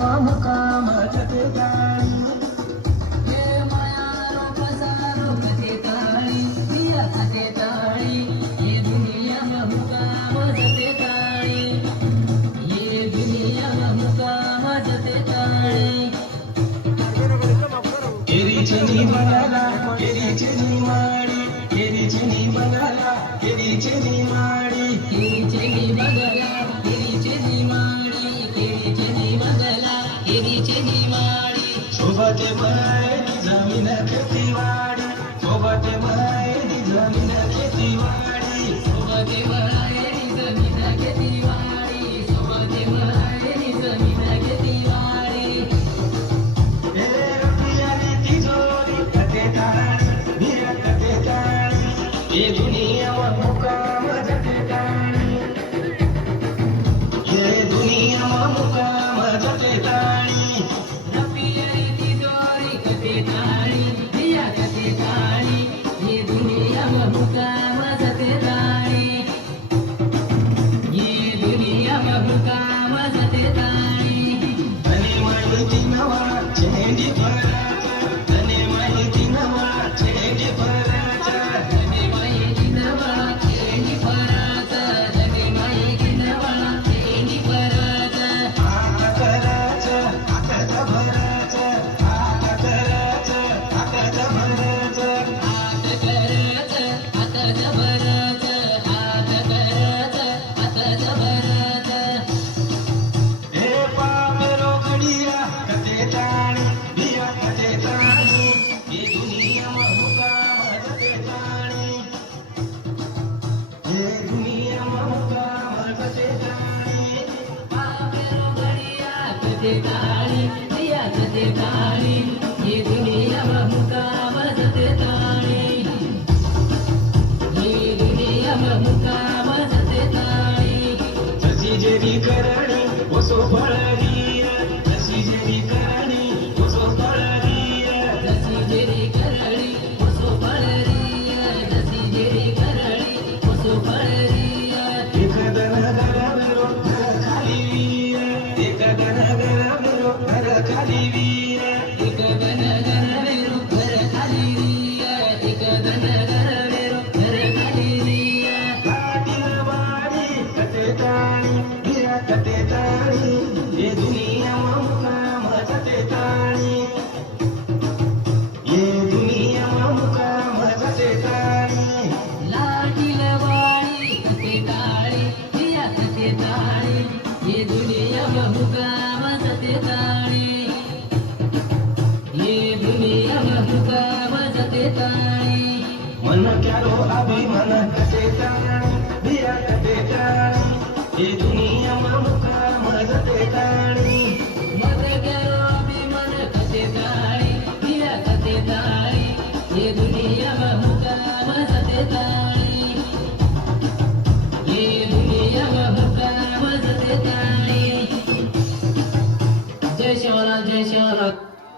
मुकाम जते ताणी ये माया रोप सारो कते ताणी पिया कते ताणी ये दुनिया में मुकाम जते ताणी ये दुनिया में मुकाम जते ताणी केरी चनी बंगाला केरी चनी माड़ी केरी चनी बंगाला केरी चनी माड़ी केरी चनी बंगाला केरी चनी माड़ी केरी चनी बंगाला केरी चनी माड़ी सोबते मायनी जमीन खेतीवाडी सोबते मायनी जमीन खेतीवाडी सोबते मायनी जमीन खेतीवाडी सोबते मायनी जमीन खेतीवाडी ए रुपयानी तिजोरी कते ताणी भिया कते ताणी ये दुनिया में मुकाम जते ताणी ये दुनिया में मुकाम जते ताणी रपियरी तिजोरी कते ताणी भिया कते ताणी ये दुनिया में मुकाम जते ताणी ये दुनिया में मुकाम जते ताणी तने माहिती नवा चेंडी भराचा तने माहिती नवा चेंडी भराचा धने माहिती नवा चेंडी भराचा धने माहिती नवा चेंडी भराचा आता कराचं आता भराचं आता कराचं आता भराचं हात करायचं आता जबराचं हात करायचं आता जबराचं हे पाप रोगडिया कते ताणी बिया कते ताणी ये दुनिया में मुकाम जते ताणी ये दुनिया में मुकाम जते ताणी पापेरो घडिया कते ताणी पिया कते ताणी ये दुनिया में मुकाम जते ताणी ये दुनिया में मुकाम जते ताणी जशी जेरी करणी ओसो फळरी जशी जेरी करणी ओसो फळरी जशी जेरी करडी ओसो फळरी जशी जेरी करडी ओसो फळरी एक दन गरबरो घर खाली वीर एक दन गरबरो घर खाली वीर एक गन गरवेरो घर खाली रिया एक गन गरवेरो घर खाली रिया पाटील वाडी कते ताणी बिया कते ताणी ये दुनिया में मुकाम जते ताणी ये दुनिया में मुकाम जते ताणी लाटीलवाडी कते ताळी पिया कते ताळी ये दुनिया में मुकाम जते ताळी ये दुनिया में मुकाम जते ताळी मन क्यारो अभिमान कते ताणी बिया कते ताणी ये दुनिया में मुकाम जते ताणी मग गेलो अभिमान कते ताळी पिया कते ताळी ये दुनिया में मुकाम जते ताळी ये दुनिया में मुकाम जते ताळी जय शिवराज जय शिवराज